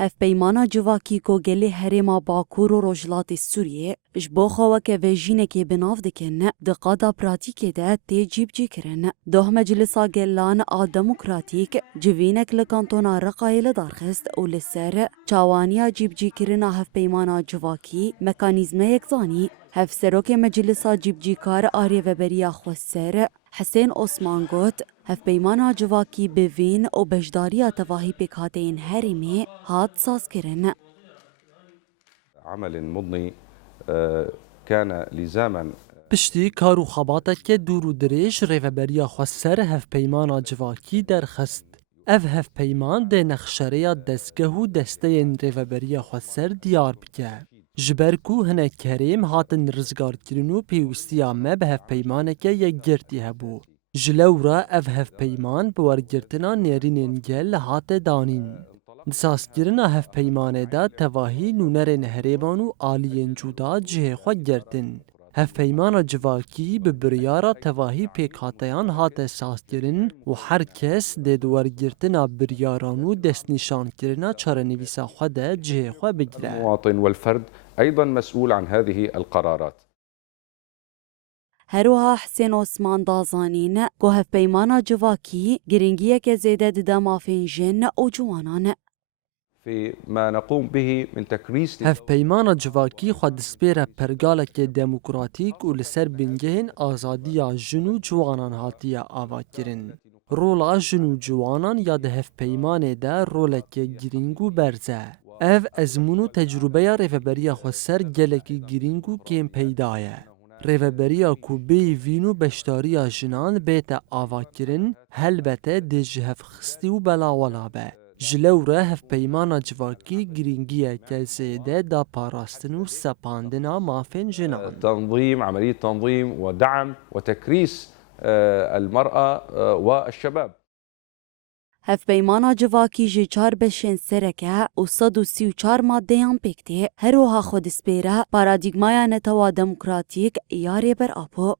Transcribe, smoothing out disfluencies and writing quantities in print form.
هفپیمانا جواکی کو گلی هریما باکور و روجلات سوریه جبو خوا که ویژینه که بناف دکن دقادا پراتیکه ده تی جیب جی کرن. ده مجلسا گلان دموکراتیک جوینک لکانتونا رقایل دارخست و لسر چاوانیا جیب جی کرن هفپیمانا جواکی مکانیزم یکزانی هف سروک مجلسا جیب جی کار آری و بریا خوستر حسین عثمان گوت هف پیمانا جواکی بوین و بجداریا تواهی پیکاتین هریمی هات ساز کرن. عمل مضني كان لزاما پشتی کارو خباتک که دورو دریش ریوبریا خوستر هف پیمانا جواکی درخست. هف پیمان ده نخشریا دستگه و دسته ریوبریا خوستر دیار بکه. جبرکو هنه کریم هاتن رزگار کرنو پیوستیا ما به هف پیمانه که یک گرتی هبو. جلورا هف پیمان بورگرتنا نیرین گل هات دانین. دساسگرنا هف پیمانه دا تواهی نونر نهریبانو آلین جودا جه خود گرتن. هف پیمانا جواکی به بریارا تواهی پیکاتیان هات ساسگرن و هر کس ده دورگرتنا بریارانو دست نشان کرنا چارنویسا خود جه خود بگیره. المواطن والفرد أيضا مسؤول عن هذه القرارات. هروها حسین عثمان دازانین که هف پیمانا جواکی گرنگیه که زیده ده مافین جن و جوانان. في ما نقوم به من تكريس هف پیمانا جواکی خود سپیره پرگالک دموکراتیک و لسر بنگهن آزادیا جنو جوانان هاتیا آوا کرن. رولا جنو جوانان یا ده هف پیمانه ده رولک گرینگو برزه. ازمونو تجربه ریوبریا خوستر گلکی گرینگو کم پیدایه. ریوبریا کو بی وینو بشتاریا جنان بیت آوا کرن هلبته ده جهف خستی و بلاولا به. جلوره هف پیمانا جواکی گرینگیه که زیده دا پاراستن و سپاندنا مافین جنان. تنظيم عملية تنظيم ودعم وتكريس المرأة والشباب. هف پیمانا جواکی جی 4 بشین سرکه و 134 مادهیان پکته هروها خود سپیره پارادیگمایا نتوا دموکراتیک یاری بر آپو.